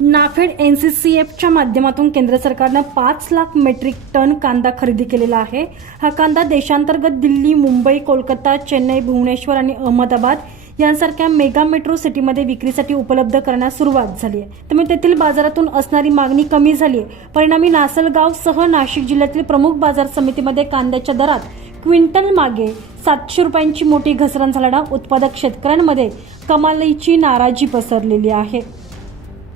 NAFED N C C एफच्या माध्यमातून केंद्र सरकारनं पाच लाख मेट्रिक टन कांदा खरेदी केलेला आहे. हा कांदा देशांतर्गत दिल्ली मुंबई कोलकाता चेन्नई भुवनेश्वर आणि अहमदाबाद यांसारख्या मेगा मेट्रो सिटीमध्ये विक्रीसाठी उपलब्ध करण्यास सुरुवात झाली आहे. त्यामुळे तेथील बाजारातून असणारी मागणी कमी झाली आहे. परिणामी नासलगावसह नाशिक जिल्ह्यातील प्रमुख बाजार समितीमध्ये कांद्याच्या दरात क्विंटल मागे सातशे रुपयांची मोठी घसरण झाल्यानं उत्पादक शेतकऱ्यांमध्ये कमालीची नाराजी पसरलेली आहे.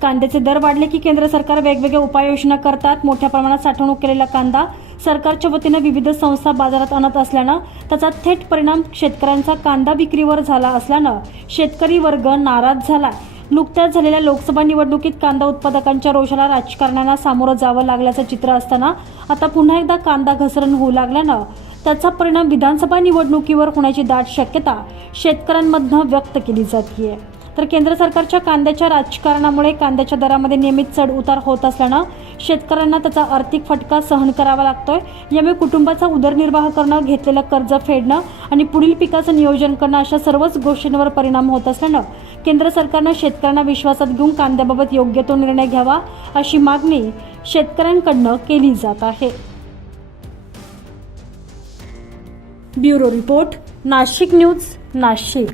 कांद्याचे दर वाढले की केंद्र सरकार वेगवेगळ्या उपाययोजना करतात. मोठ्या प्रमाणात साठवणूक केलेला कांदा सरकारच्या वतीनं विविध संस्था बाजारात आणत असल्यानं त्याचा थेट परिणाम शेतकऱ्यांचा कांदा विक्रीवर झाला असल्यानं शेतकरी वर्ग नाराज झाला नुकत्याच झालेल्या लोकसभा निवडणुकीत कांदा उत्पादकांच्या रोषाला राजकारण्यांना सामोरं जावं लागल्याचं चित्र असताना आता पुन्हा एकदा कांदा घसरण होऊ लागल्यानं त्याचा परिणाम विधानसभा निवडणुकीवर होण्याची दाट शक्यता शेतकऱ्यांमधनं व्यक्त केली जाते तर केंद्र सरकारच्या कांद्याच्या राजकारणामुळे कांद्याच्या दरामध्ये नियमित चढ उतार होत असल्यानं शेतकऱ्यांना त्याचा आर्थिक फटका सहन करावा लागतोय. यामुळे कुटुंबाचा उदरनिर्वाह करणं घेतलेलं कर्ज फेडणं आणि पुढील पिकाचं नियोजन करणं अशा सर्वच गोष्टींवर परिणाम होत असल्यानं केंद्र सरकारनं शेतकऱ्यांना विश्वासात घेऊन कांद्याबाबत योग्य तो निर्णय घ्यावा अशी मागणी शेतकऱ्यांकडनं केली जात आहे. Bureau report Nashik news Nashik.